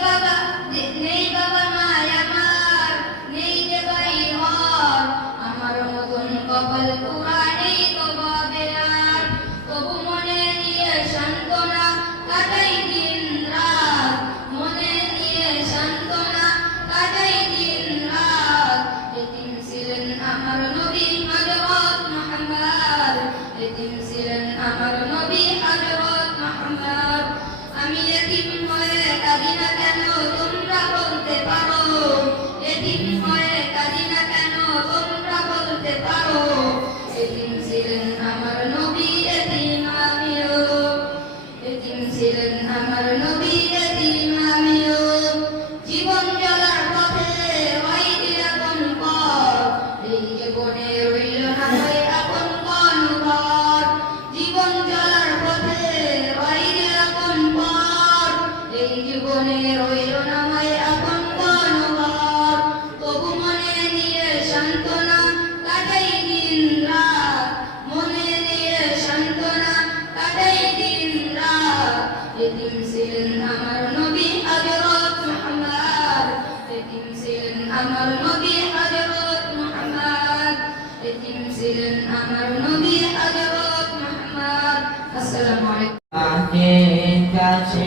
बाबा नहीं बाबा আমার নবী এতিম আমিও জীবন চলার পথে ওই আপন পথ। এই জীবনে রইল না হয় আপন কোন জীবন চলার পথে ওই আপন পথ। এই জীবনে রইল না হয় আমার নবী হযরত মুহাম্মদ। এতিম ছিলেন আমার নবী হযরত মুহাম্মদ। আসসালামু আলাইকুম। তাকে কাছে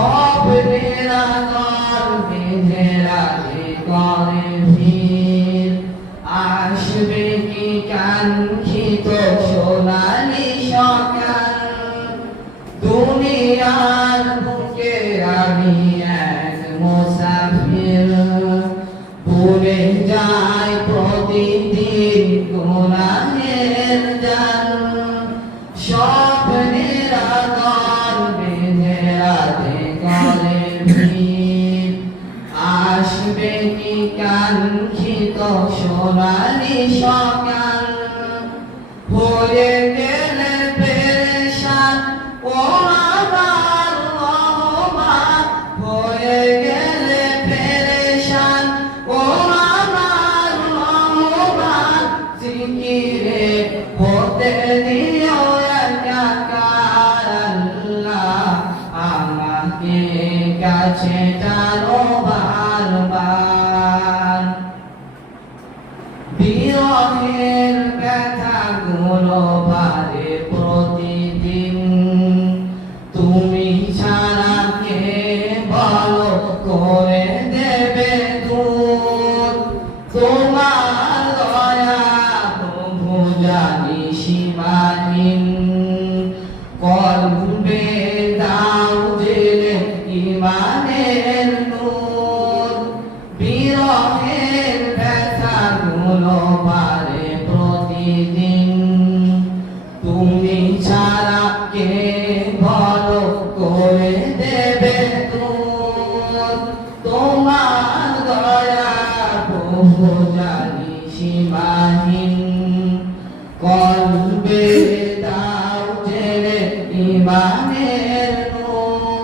সব নিরাকর বেঁধে রাখে করে কাঙ্ক্ষিত সোনালি সকাল। হয়ে গেলে পেরেশান ও হতে আমাকে কাছে টানো বারবার বারে প্রতিদিন। তুমি ছাড়া কে ভালো করে দেবে দূর 妈咪